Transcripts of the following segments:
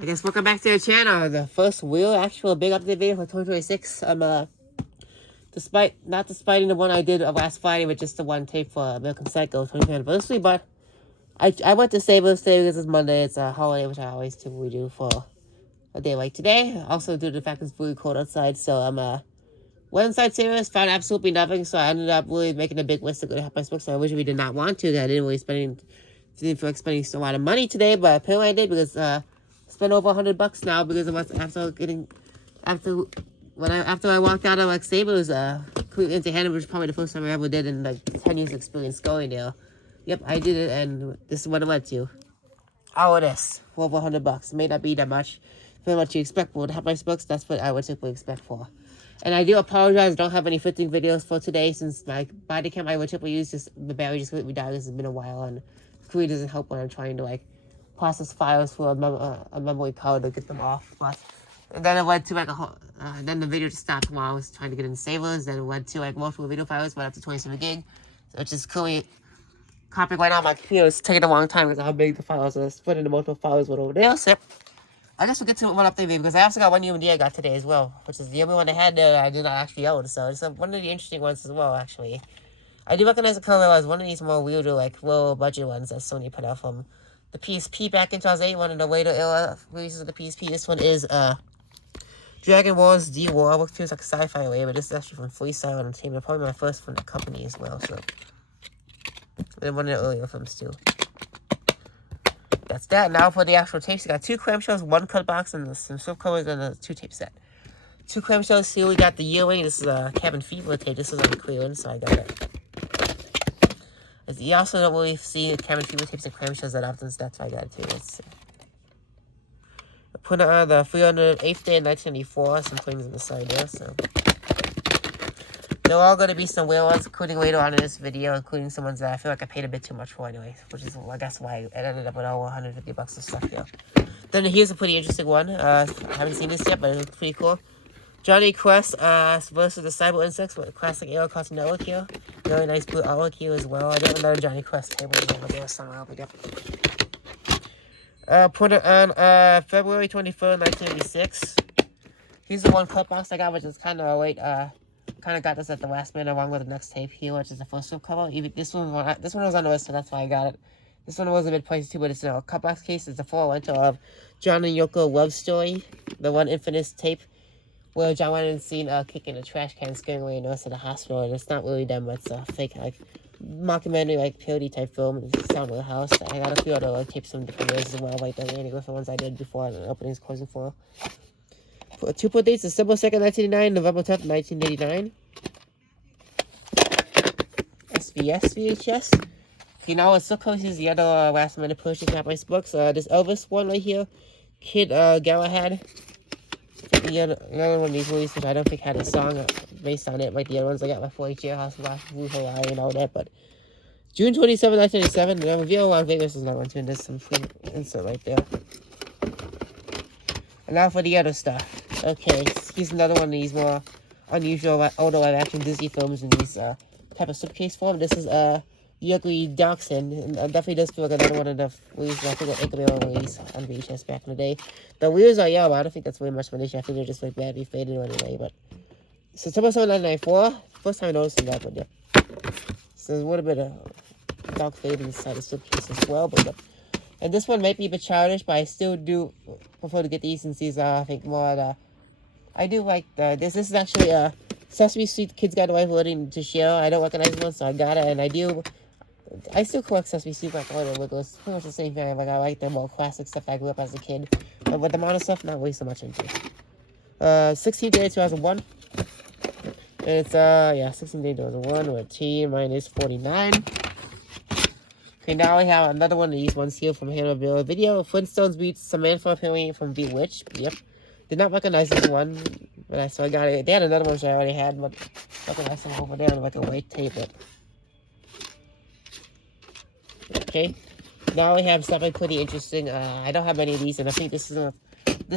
I guess welcome back to the channel. The first real actual big update video for 2026. Not despite the one I did last Friday with just the one tape for American Psycho 20th anniversary, but I went to Savers today because it's Monday. It's a holiday, which I always typically do for a day like today. Also due to the fact it's really cold outside, so went inside Savers, found absolutely nothing, so I ended up really making a big list to go to Half Price Books. I originally did not want to, I didn't feel like spending a lot of money today, but apparently I did because spent over $100 now because of what's after I walked out of like Savers completely empty-handed, which is probably the first time I ever did in like 10 years experience going there. Yep, I did it, and this is what it led to. All of this for over $100. It may not be that much for what you expect for Half Price Books. That's what I would typically expect for. And I do apologize, I don't have any fitting videos for today since my body cam I would typically use the battery just completely died. This has been a while, and it really doesn't help when I'm trying to like process files for a memory card to get them off. But and then it led to like then the video just stopped while I was trying to get in Savers. Then it led to like multiple video files, but up to 27 gig. So it's just currently copying right now on my computer. It's taking a long time because of how big the files are. Split into multiple files went over there. So I guess we'll get to one update video because I also got one UMD I got today as well, which is the only one I had there that I did not actually own. So it's one of the interesting ones as well, actually. I do recognize the cover as one of these more weirder, like, low budget ones that Sony put out from the PSP back in 2008, one of the later era releases of the PSP. This one is Dragon Wars D-War, which feels like a sci-fi way, but this is actually from Freestyle Entertainment, probably my first from the company as well, so. And one of the earlier films too. That's that. Now for the actual tapes, we got 2 clamshells, 1 cut box, and some slip covers, and a 2 tape set. 2 clamshells here. We got the Yearling. This is a Cabin Fever tape. This is on the clearance, so I got it. As you also don't really see Cabin Fever tapes and clamshells that often, so that's why I got it too. Let's see. I put it on the 308th day in 1994. Some things on the side there, so. There are going to be some weird ones, including later on in this video, including some ones that I feel like I paid a bit too much for anyway, which is, I guess, why I ended up with over $150 of stuff here. Then here's a pretty interesting one. I haven't seen this yet, but it looks pretty cool. Johnny Quest versus the Cyber Insects with classic Aero Cartoon Network here. Really nice blue artwork here as well. I do have another Johnny Quest table over there somewhere. But yep. Put it on February 23rd, 1986. Here's the one cut box I got, which is kind of late. Kind of got this at the last minute along with the next tape here, which is the first cover. Even this one was on the list, so that's why I got it. This one was a bit pricey too, but it's a cut box case. It's a full rental of John and Yoko love story, the one infamous tape where John Lennon's seen kicking a trash can, scaring away a nurse at a hospital, and it's not really them, but it's a fake like mockumentary like parody type film. It's Sound of the House. I got a few other like tapes from different years as well, like the Andy Griffin ones I did before the openings closing for. 2 put dates: December 2nd, 1989, November 10th, 1989. SVS VHS. You know, it's so close to the other last minute purchase at my books. This Elvis one right here, Kid Galahad. Another one of these movies which I don't think had a song based on it, like the other ones I got my 4 Jailhouse, Blue Hawaii, and all that. But June 27, 1987, the review on Vegas is not one too, and there's some free insert right there. And now for the other stuff. Okay, here's another one of these more unusual older live action Disney films in these type of suitcase form. This is The Ugly Dachshund, and it definitely does feel like another one of the movies I think that Incredible release on VHS back in the day. The wheels are yellow, but I don't think that's very much of an issue. I think they're just like badly faded anyway. But September 7, 1994, first time noticing that, but yeah. So there's a little bit of dark fade inside the suitcase as well, but yeah. And this one might be a bit childish, but I still do prefer to get these since these are, I think, more I do like this. This is actually a Sesame Street Kids Guide to Life Learning to Share. I don't recognize this one, so I got it, and I still collect Sesame Street like all the Wiggles. It's pretty much the same thing. Like I like the more classic stuff I grew up as a kid, but with the modern stuff, not really so much into. 16th day 2001. And it's 16th day 2001 with T minus 49. Okay, now we have another one of these ones here from Hannah Video. Flintstones beats Samantha apparently from Bewitched. Yep. Did not recognize this one, but so I got it. They had another one which I already had, but I recognized them over there on like a white tape. Okay. Now we have something pretty interesting. I don't have many of these, and I think this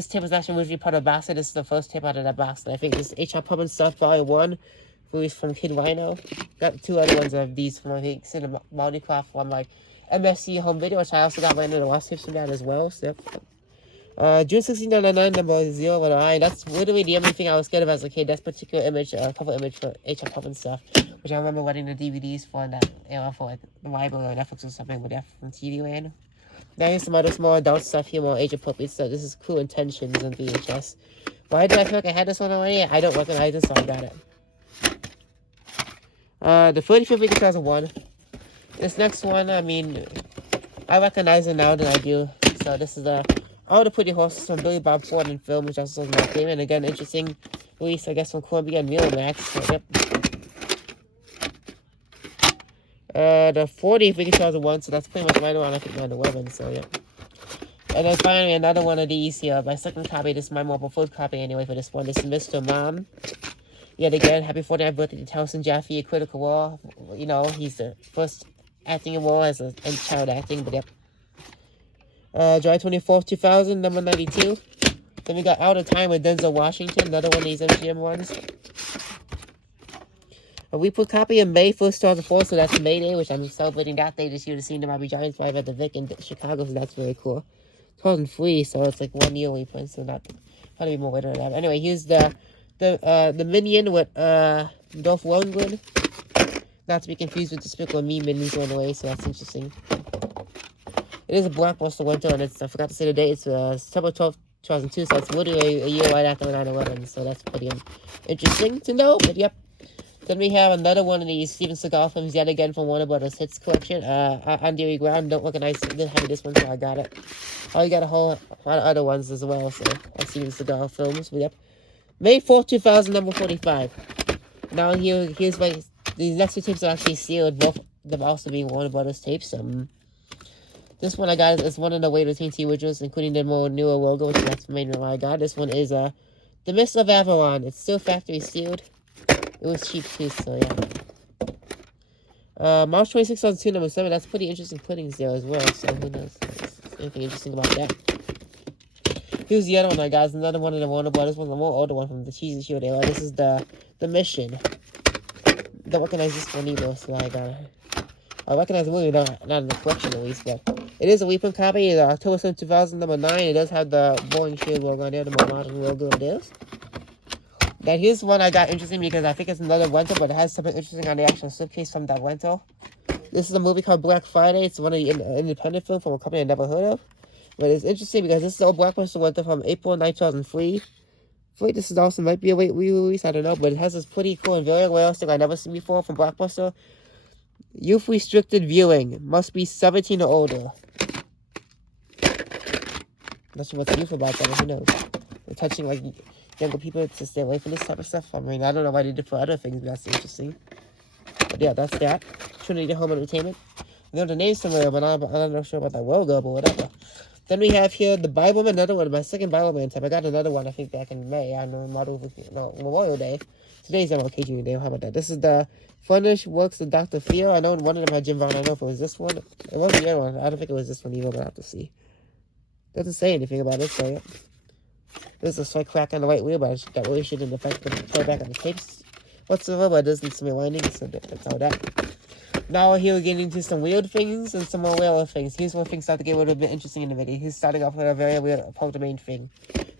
tape was actually originally part of a box. This is the first tape out of that box, and I think this H.R. Pub and Stuff Volume 1. Released from Kid Rhino. Got 2 other ones of these from I think Cinema Multicraft one like MSC Home Video, which I also got one of the last tapes from that as well. So June 1699, number 019. That's literally the only thing I was scared of as a kid. That particular image, cover image for HF Pop and stuff. Which I remember getting the DVDs for that era for like the library or Netflix or something with that from TV Land. Now here's some other small adult stuff here, more age appropriate stuff. This is Cool Intentions on VHS. Why do I feel like I had this one already? I don't recognize this, so I got it. The 35th week of 2001. This next one, I mean, I recognize it now than I do. So this is All the Pretty Horses from Billy Bob Thornton in film, which also is my favorite. And again, interesting release, I guess, from Columbia and Miramax. So, yep. The 40th week of 2001, so that's pretty much right around, I think, 9/11, so yeah. And then finally, another one of these here, my second copy. This is my more preferred copy anyway for this one. This is Mr. Mom. Yet again, happy 49th birthday to Towson Jaffe, a Critical Role. You know, he's the first acting role as a child acting, but yep. July 24th, 2000, number 92. Then we got Out of Time with Denzel Washington, another one of these MGM ones. A reprint copy of May 1st, 2004, so that's May Day, which I'm celebrating that day this year to see the Miami Giants live at the Vic in Chicago, so that's very cool. 2003, so it's like 1 year reprint, so not probably more later than that. Anyway, here's the Minion with Dolph Lundgren. Not to be confused with Despicable Me Minions going away, so that's interesting. It is a blockbuster winter, and it's, I forgot to say the date, it's September 12th, 2002, so it's literally a year right after 9/11, so that's pretty interesting to know, but yep. Then we have another one of these Steven Seagal films, yet again from Warner Brothers Hits collection. On Dairy Ground, don't recognize, didn't have this one, so I got it. Oh, you got a whole lot of other ones as well, so I've seen Seagal films, but yep. May 4th, 2000, number 45. Now here's my, these next two tapes are actually sealed, both of them also being Warner Brothers tapes. This one I got is one of the later TNT originals, including the more newer logo, which that's the main one I got. This one is The Mist of Avalon. It's still factory sealed. It was cheap too, so yeah. March 26th, 2002, number 7. That's pretty interesting puddings there as well, so who knows? Anything interesting about that? Here's the other one I got. It's another one of the Warner Brothers ones, a more older one from the Cheesy Show era. This is the Mission. Don't recognize this one either, so I got it. I recognize the movie, not in the collection at least, but it is a reprint copy. It's October 7, 2000, number 9. It does have the Boeing Shield logo on there, the more modern logo it is. Now here's one I got interesting because I think it's another rental, but it has something interesting on the actual slipcase from that rental. This is a movie called Black Friday. It's one of the independent film from a company I never heard of. But it's interesting because this is an old Blockbuster rental from April 9, 2003. This is also might be a late re-release, I don't know, but it has this pretty cool and very rare thing I've never seen before from Blockbuster. Youth restricted viewing. Must be 17 or older. Not sure what's youth about that, who knows. They're touching like younger people to stay away from this type of stuff. I mean, I don't know why they did for other things, but that's interesting. But yeah, that's that. Trinity Home Entertainment. I know the name's somewhere, but I'm not sure about that logo, but whatever. Then we have here the Bibleman, another one, my second Bibleman type. I got another one, I think, back in May, on Memorial Day. Today's MLK Junior Day, how about that? This is the Furnished Works of Dr. Fear. I know one of them had Jim Vaughn. I don't know if it was this one. It wasn't the other one. I don't think it was this one either, but I have to see. Doesn't say anything about it, so yeah. There's a slight crack on the right wheel, but that really shouldn't affect the playback on the tapes whatsoever, but it does need some rewinding, so that's all that. Now here we're getting into some weird things and some more weirder things. Here's where things start to get a little bit interesting in the video. He's starting off with a very weird main thing.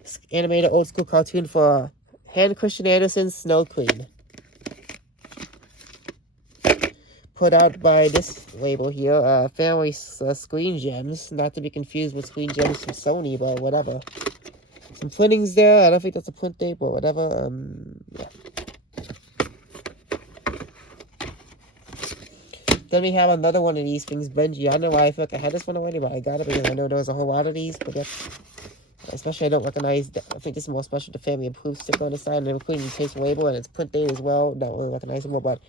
This animated old school cartoon for Hans Christian Andersen's Snow Queen. Put out by this label here, Family Screen Gems. Not to be confused with Screen Gems from Sony, but whatever. Some printings there. I don't think that's a print tape or whatever. Yeah. Then we have another one of these things, Benji. I don't know why I feel like I had this one already, but I got it because I know there was a whole lot of these. But yeah, especially I don't recognize, I think this is more special, the Family Approved sticker on the side, and including the tape label, and it's print date as well. Don't really recognize it more, but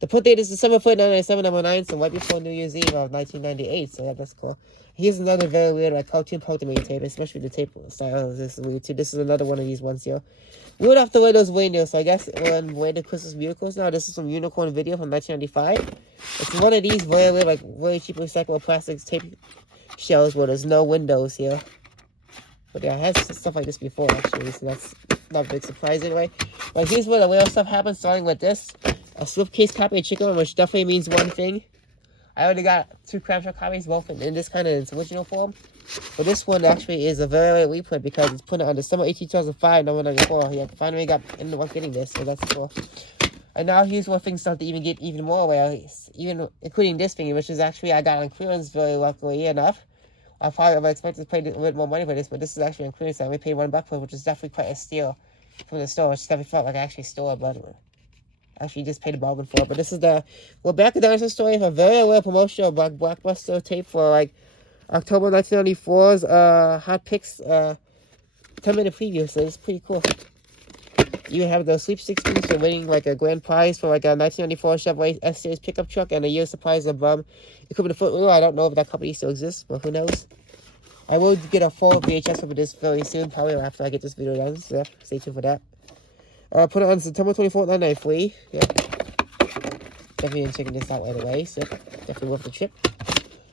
the print date is December 4th, 1997, number 9, so right before New Year's Eve of 1998, so yeah, that's cool. Here's another very weird, cartoon Pokemon tape, especially the tape style. This is weird too. This is another one of these ones here. We would have to wear those reindeer, so I guess wear the Christmas Miracles now. This is from Unicorn Video from 1995. It's one of these very weird, very cheap recyclable plastic tape shells where there's no windows here. But yeah, I had stuff like this before actually, so that's not a big surprise anyway. But here's where the weird stuff happens, starting with this. A slipcase copy of Chicken, which definitely means one thing. I already got 2 clamshell copies, both in this kind of its original form. But this one actually is a very late reprint because it's put on December 18, 2005, number 94. Yeah, finally ended up getting this, so that's cool. And now here's where things start to even get even more rare, even including this thing, which is actually I got on clearance very luckily enough. I probably would have expected to pay a little bit more money for this, but this is actually on clearance. I only paid $1 for it, which is definitely quite a steal from the store. It just definitely felt like I actually stole it, but actually just paid a bargain for it. But this is we're back at the dinosaur story of a very rare promotional blockbuster tape for like October 1994's Hot Picks 10-minute preview, so it's pretty cool. You have the Sweep 16, so winning like a grand prize for like a 1994 Chevrolet S-Series pickup truck and a year's supplies of equipment foot rule. I don't know if that company still exists, but who knows. I will get a full VHS of this very soon, probably after I get this video done, so stay tuned for that. Put it on September 24th, 1993. Yeah. Definitely checking this out right away, so definitely worth the trip.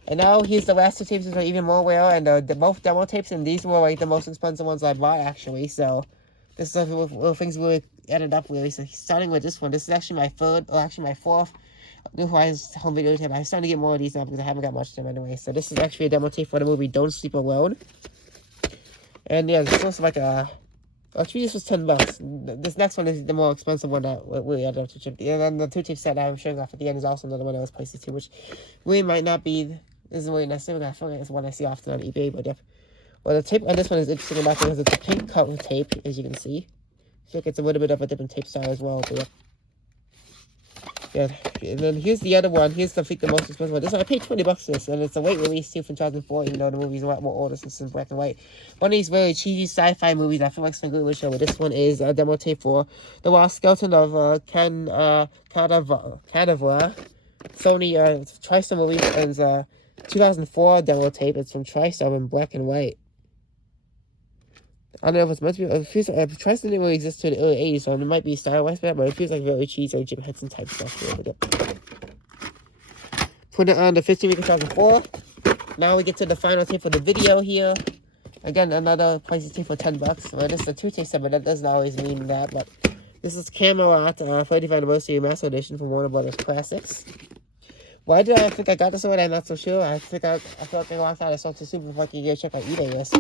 And now here's the last 2 tapes that are even more rare, and both demo tapes, and these were like the most expensive ones I bought actually, so this is where things really added up really. So starting with this one, this is actually my fourth New home video tape. I'm starting to get more of these now because I haven't got much of them anyway. So this is actually a demo tape for the movie Don't Sleep Alone. And yeah, this was like actually this was $10. This next one is the more expensive one that really added up to chip. And then the 2 tape set that I'm showing off at the end is also another one that was pricey too, which really might not be, isn't really necessary. I feel like it's one I see often on eBay, but yep. Well, the tape on this one is interesting enough because it's a pink cover tape, as you can see. So it's a little bit of a different tape style as well. But yeah, and then here's the other one. Here's the most expensive one. This one, I paid $20 for this, and it's a late release too from 2004, even though the movie's a lot more older since it's black and white. One of these really cheesy sci-fi movies I feel like it's a good show, but this one is a demo tape for The Lost Skeleton of Ken Cadavra. Sony TriStar movie, and it's 2004 demo tape. It's from TriStar in black and white. I don't know if it's meant to be. It feels like TriStar didn't really exist to the early 80s, so it might be stylized for that, but it feels like very cheesy, like Jim Henson type stuff. Put it on the 15th week of 2004. Now we get to the final tape for the video here. Again, another pricey tape for $10. Well, this is a 2 tape set, but that doesn't always mean that. But this is Camelot 35th Anniversary Master Edition from Warner Brothers Classics. Why did I think I got this already? I'm not so sure. I feel like they lost out. I saw too soon before I could get a check on eBay list.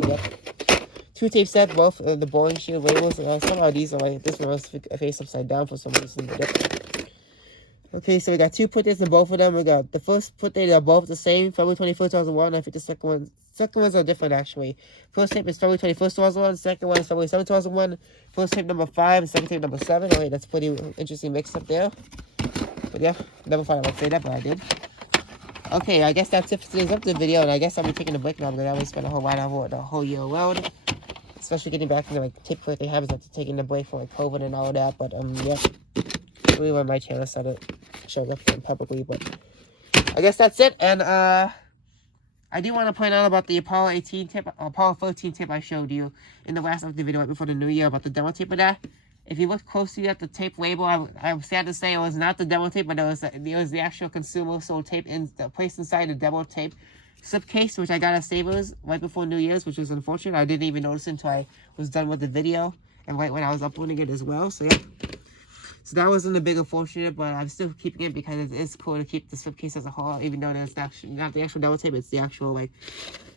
2 tape set, both the boring shield labels. Some of these are like, this one was faced upside down for some reason. Okay, so we got 2 put dates in both of them. We got the first put date are both the same, February 21st, 2001. I think the second ones are different actually. First tape is February 21st, 2001. Second one is February 7th, 2001. First tape number 5, second tape number 7. Oh wait, that's pretty interesting mix up there. But yeah, never thought I would say that, but I did. Okay, I guess that's it for today's update video, and I guess I'll be taking a break now because I always spend a whole lot of the whole year around. Especially getting back into like tape collecting habits after taking the break for like COVID and all of that. But yeah, really when my channel started showing up publicly. But I guess that's it. And I do want to point out about the Apollo 13 tape I showed you in the last update video right before the new year about the demo tape of that. If you look closely at the tape label, I'm sad to say it was not the demo tape, but it was the actual consumer sold tape placed inside the demo tape slipcase, which I got at Savers right before New Year's, which was unfortunate. I didn't even notice it until I was done with the video and right when I was uploading it as well. So yeah, so that wasn't a big unfortunate, but I'm still keeping it because it is cool to keep the slipcase as a whole, even though it's not the actual demo tape, it's the actual like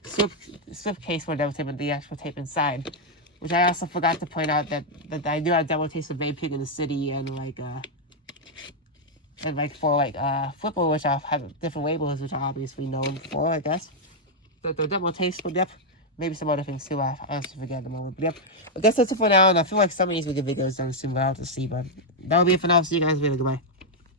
slipcase for demo tape and the actual tape inside. Which I also forgot to point out that I do have demo tapes of Babe Pig in the City and Flipper, which I have different labels, which are obviously known for, I guess. The demo tapes, but yep, maybe some other things too. I honestly forget at the moment, but yep. I guess that's it for now, and I feel like some of these will get videos done soon, but I'll have to see. But that'll be it for now. See you guys later. Goodbye.